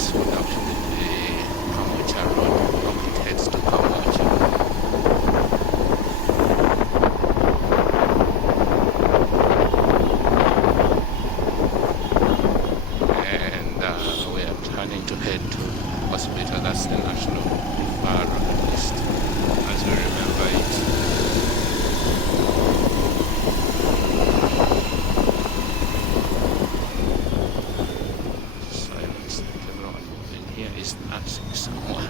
this would actually be Kamocha Road, how it heads to Kamocha. And we are planning to head to hospital. That's the national referral list, as we remember it. So it looks like everyone moving here is nursing someone.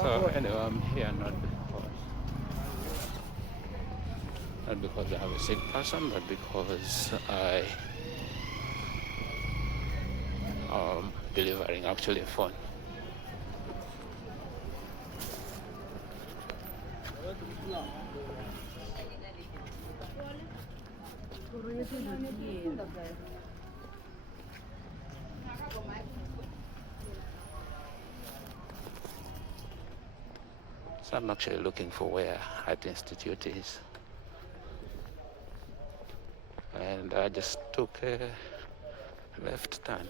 So anyway, I'm here not because I have a sick person, but because I am delivering actually a phone. So I'm actually looking for where Art Institute is. And I just took a left turn.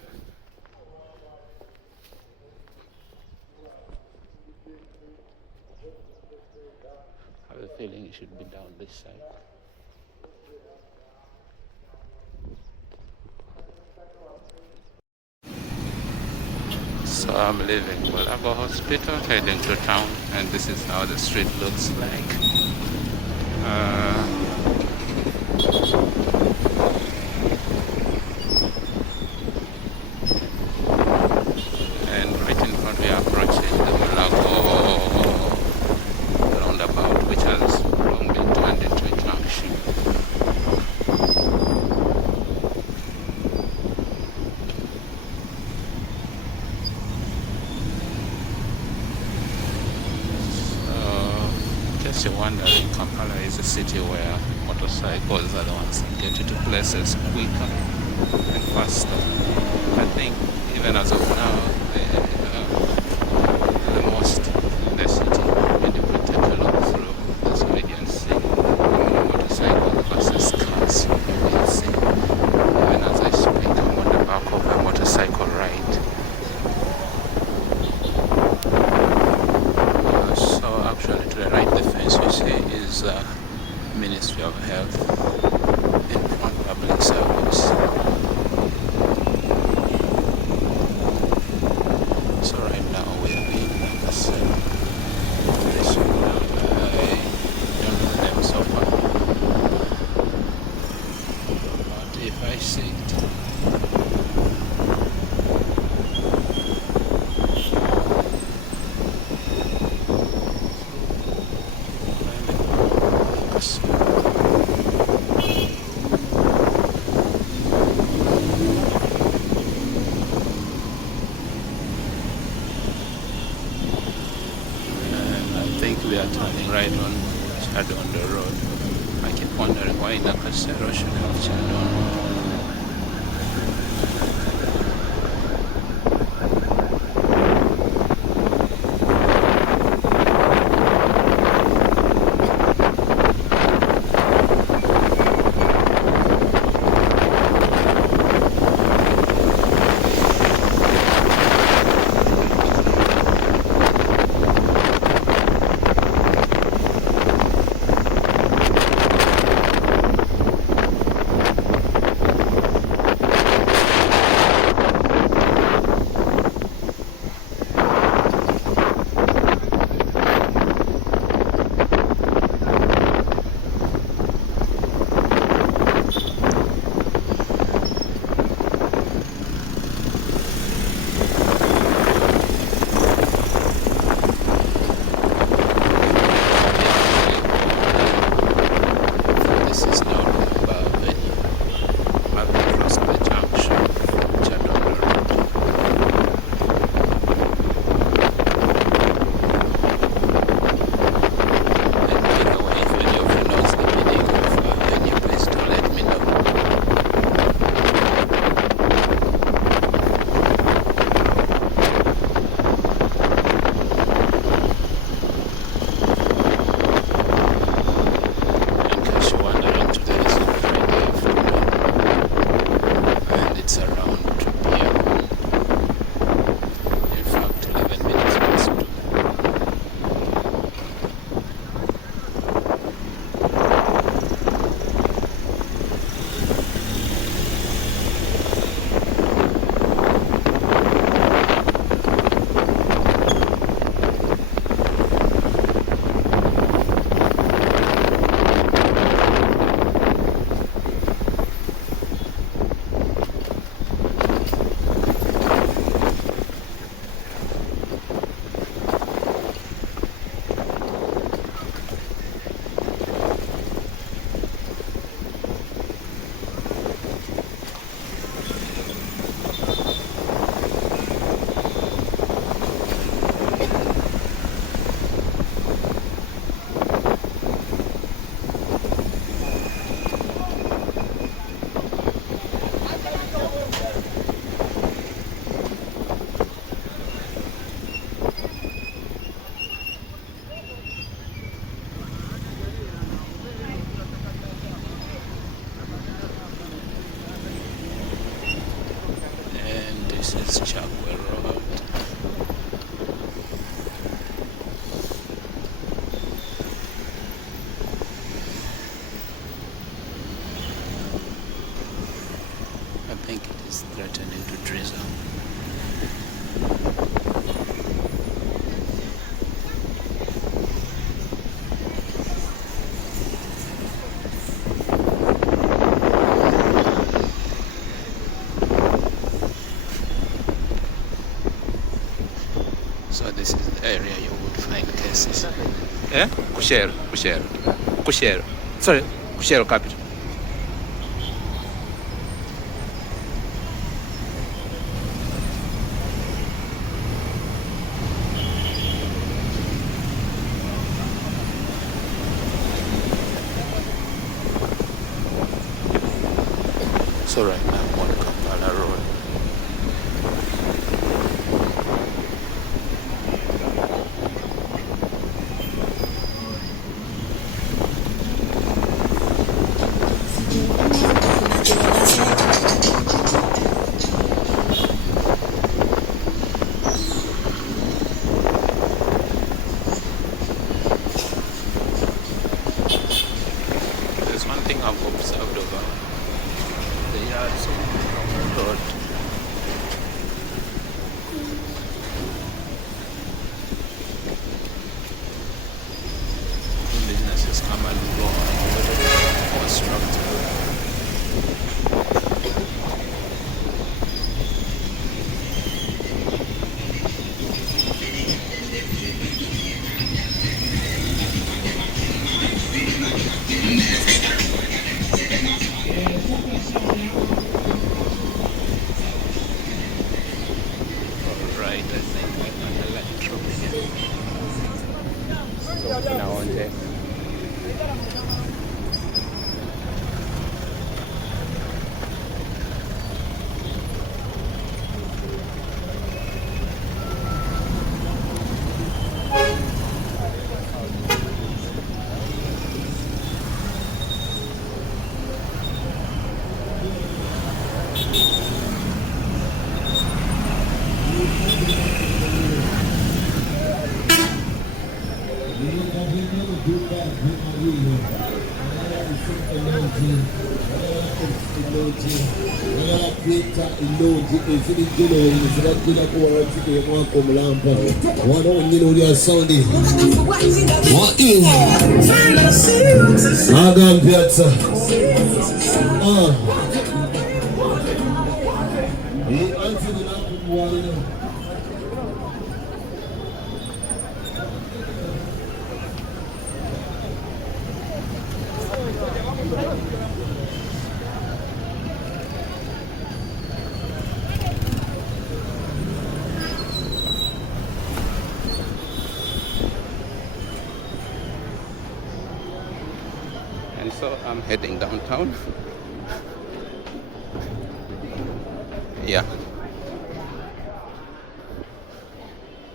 I have a feeling it should be down this side. So I'm leaving Mulago Hospital, heading to town, and this is how the street looks like. And right in front we are approaching the Mulago roundabout, which has long been turned into a junction. You're wondering, Kampala is a city where motorcycles are the ones that get you to places quicker and faster. I think even as of now, the most in the city, when you could take a look through this median see motorcycle versus cars, you will see. Even as I speak, I'm on the back of a motorcycle ride. So actually to the right, the fence we see is Ministry of Health in front public service. So right now we are in this I don't know the name so far, but if I see it, we are turning right on the road. I keep wondering why Nakasero should have turned on. threatening to drizzle. So this is the area you would find cases. Eh? Kushero. Sorry, Kushero capital. So right now I'm on Kampala Road. There's one thing I've observed over the yards on the road. Businesses come and go constructed. Alright, I think I got electro here. Now on there. And so I'm heading downtown. Yeah.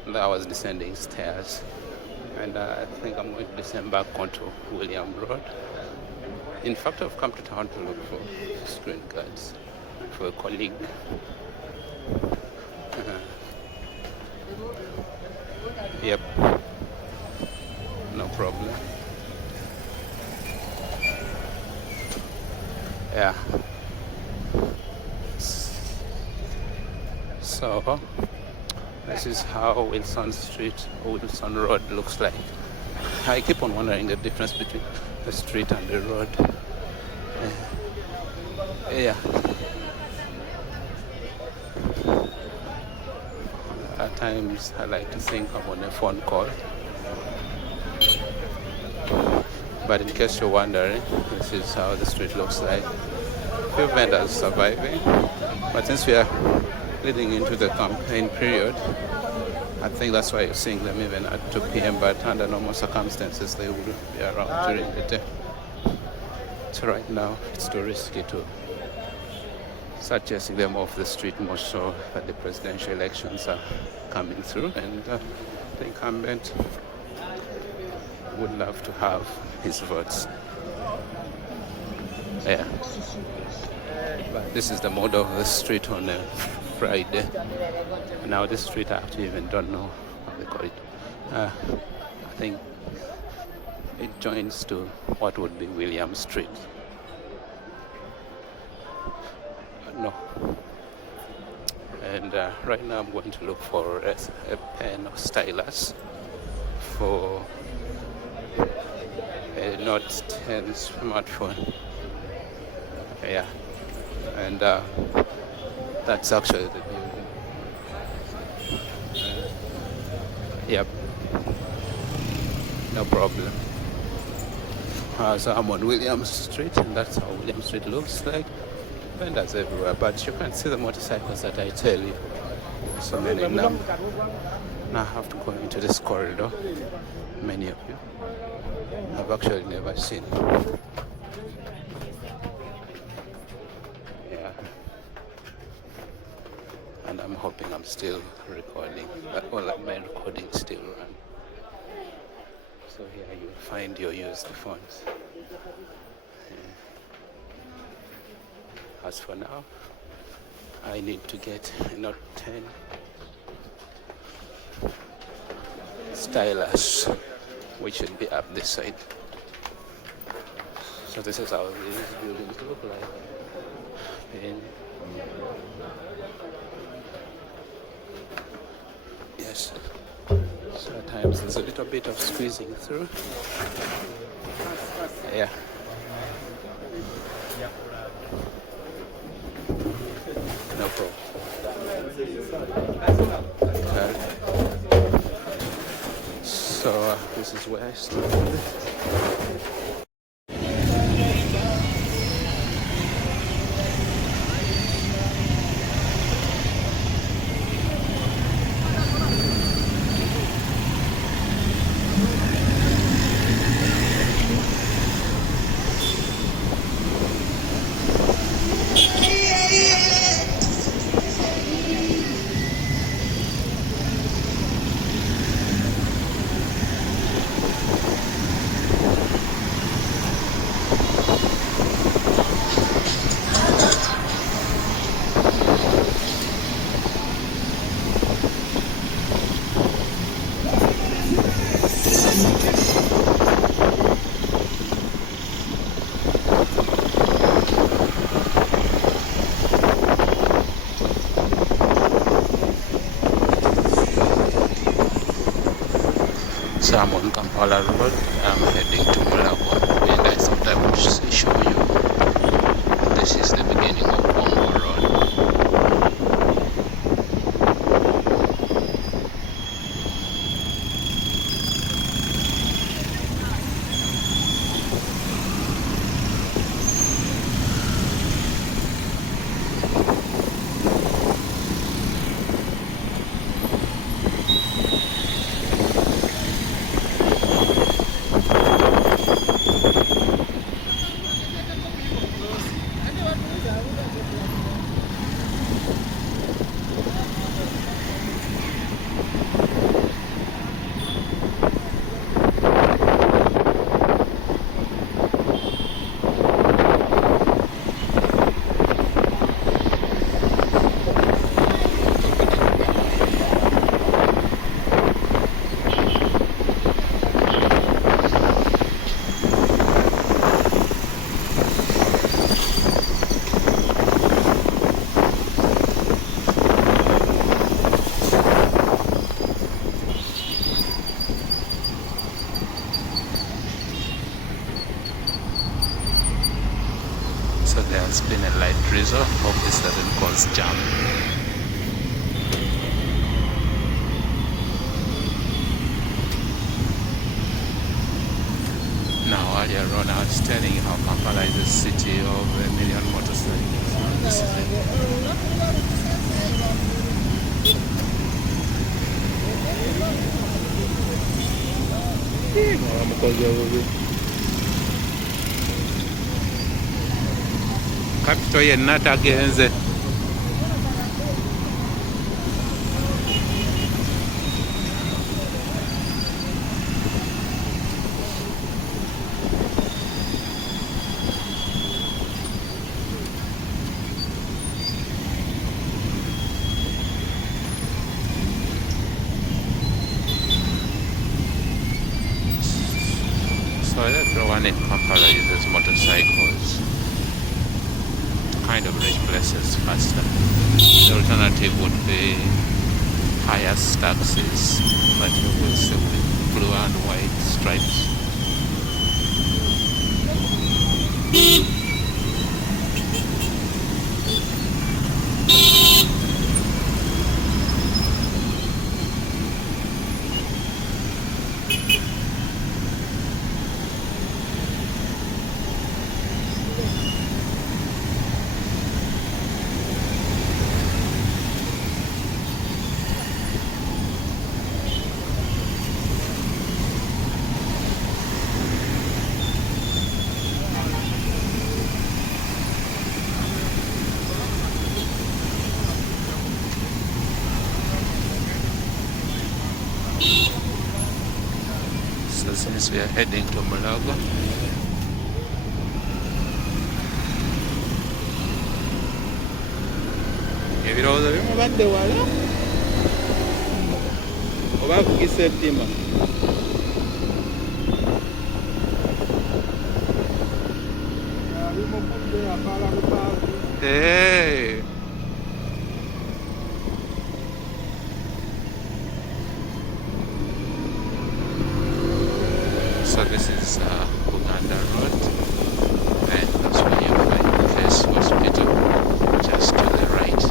And I was descending stairs. And I think I'm going to descend back onto William Road. In fact, I've come to town to look for screen cards for a colleague. Yep. No problem. Yeah. So this is how Wilson Street or Wilson Road looks like. I keep on wondering the difference between the street and the road. Yeah. At times I like to think I'm on a phone call. But in case you're wondering, this is how the street looks like. Few vendors surviving, but since we are leading into the campaign period, I think that's why you're seeing them even at 2 p.m. But under normal circumstances, they would be around during the day. So right now, it's too risky to start chasing them off the street, more so that the presidential elections are coming through, and the incumbent would love to have his votes. Yeah. But this is the model of the street on a Friday. Now this street I actually even don't know how they call it. I think it joins to what would be William Street. No, And right now I'm going to look for a pen or stylus for a Note 10 smartphone. Yeah, and that's actually the building. Yep, no problem. So I'm on Williams Street, and that's how Williams Street looks like. Vendors everywhere, but you can't see the motorcycles that I tell you. So many now. Now I have to go into this corridor. Many of you have actually never seen. Yeah. And I'm hoping I'm still recording. Well, my recording still run. So here you find your used phones. As for now, I need to get a Note 10 stylus, which should be up this side. So this is how these buildings look like. And yes, so at times there's a little bit of squeezing through. Yeah. No problem. So this is where I started. So I'm on Kampala Road. I'm heading to Mulago, and I thought I would show you. This is the beginning of Congo Road. So there's been a light drizzle. Hope this doesn't cause jam. Now earlier on I was telling you how Kampala is a city of a million motorcycles. This is it. Capital yenna tagenze. So everyone in Kampala uses motorcycles. kind of reach places faster. The alternative would be higher taxes, but you will see with blue and white stripes. So since we are heading to Mulago, ebirowoozo bimubadde wala oba akugisa ettima. Hey. So this is Uganda Road, and that's where you find this hospital just to the right.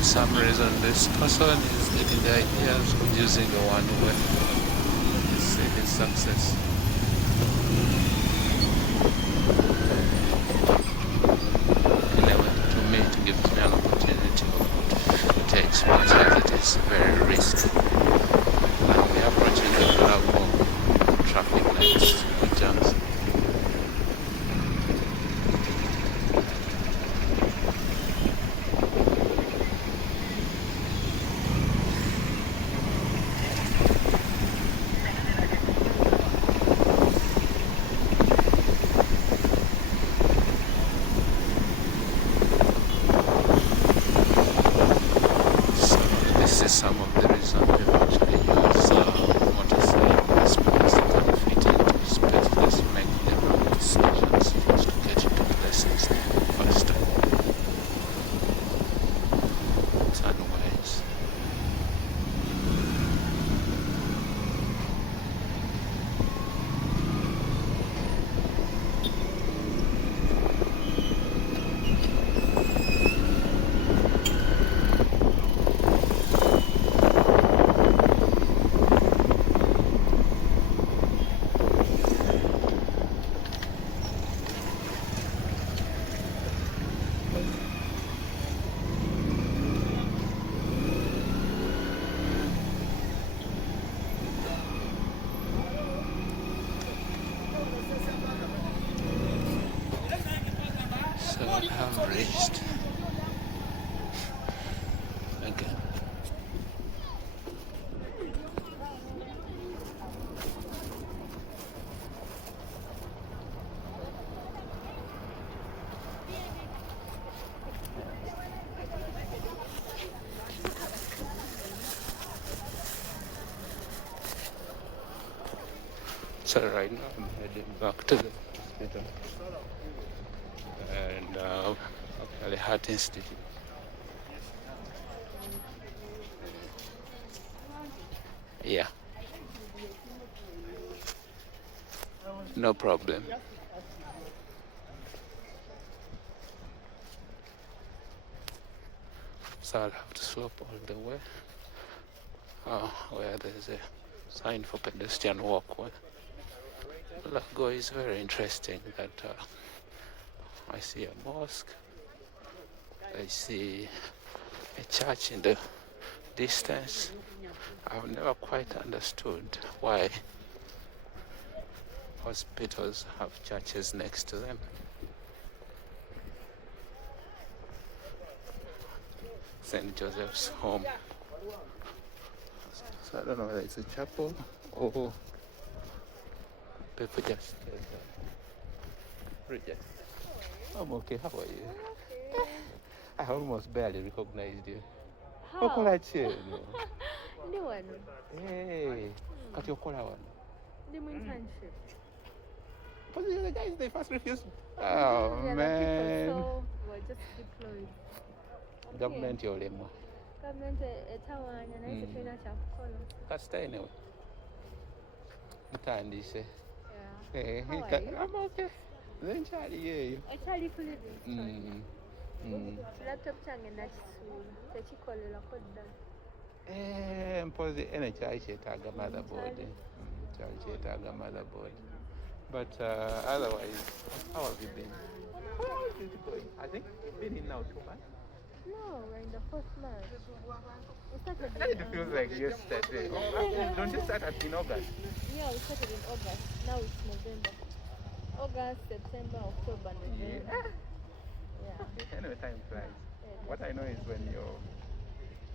For some reason this person is getting the ideas of using the one way. Let's see his success. Anyway, to me it gives me an opportunity to take much as it is very risky. And we are approaching the Mulago traffic lights with jams. Some of the reason people actually use motorcycles because they can fit into spaces, make the wrong decisions first to get into places faster. It's unwise. So right now I'm heading back to the hospital and actually Heart Institute. Yeah, no problem. So I'll have to slope all the way where there's a sign for pedestrian walkway. Mulago is very interesting that I see a mosque, I see a church in the distance. I've never quite understood why hospitals have churches next to them. St. Joseph's Home. So I don't know whether it's a chapel or people just stay there. Bridget. I'm okay, how are you? I almost barely recognized you. Okola chino. Ndi wano. Hey, kati okola wano. Ndi mu internship. But the guys, they first refused. Oh, Yeah, man. so we're just deployed. Government yolemwa. Government etawanya naye tetulina kyakukola. Kasita anyway. Ntandise. Yeah. Hey, How are you? I'm okay. Then Charlie, yeah. Ekyali ku living store. Laptop kyange nakisuula tekikolerako ddala. Mpozi ene kyali kyetaaga motherboard. Kyali kyetaaga motherboard. But otherwise, how have you been? How is it going? I think you've been in now 2 months. No, we're in the 4th month. We started It feels like yesterday. Don't you start in August? Yeah, we started in August. Now it's November. August, September, October, November. Yeah. Anyway, time flies. What I know is when you're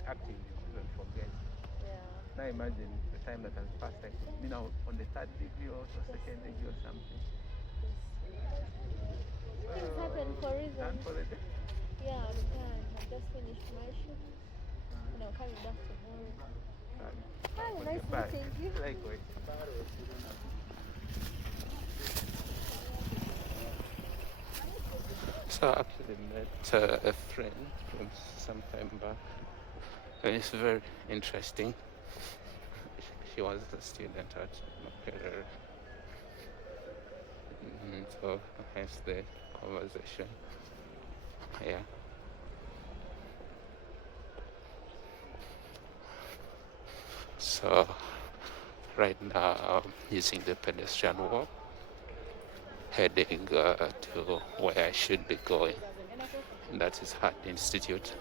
active, you don't forget. Yeah. Now imagine the time that has passed, like me now on the 3rd degree or 2nd degree or something. Things happen for reasons. Done for the day? Yeah, I'm done. I just finished my shift. And I'm coming back tomorrow. Hi, Okay, nice bye. meeting you. Likewise. So I actually met a friend from some time back, and it's very interesting. She was a student at Makerere, so hence the conversation. Yeah. So right now I'm using the pedestrian walk, heading to where I should be going, and that is Heart Institute.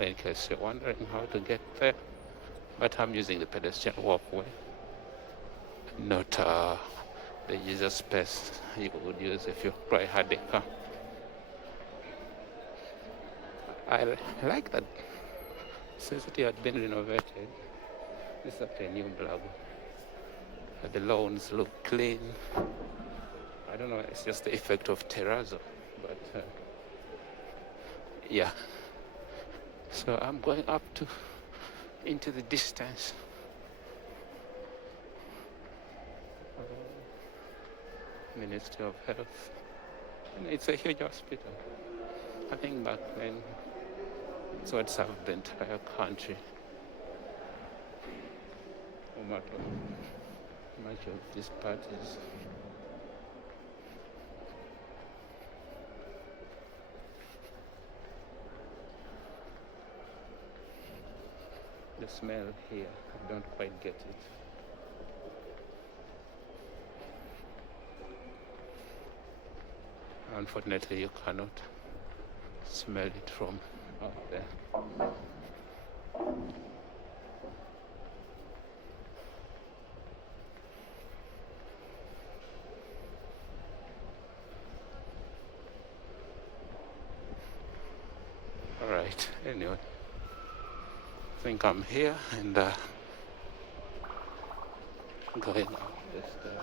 In case you're wondering how to get there, but I'm using the pedestrian walkway, not the user space you would use if you probably had a car. I like that since it had been renovated. This is actually a new Mulago. The lawns look clean. I don't know, it's just the effect of terrazzo, but yeah. So I'm going up into the distance. Ministry of Health. And it's a huge hospital. I think back then it's what served the entire country. No matter much of these parties. The smell here, I don't quite get it. Unfortunately, you cannot smell it from out there. All right, anyway. I think I'm here and going up the stairs.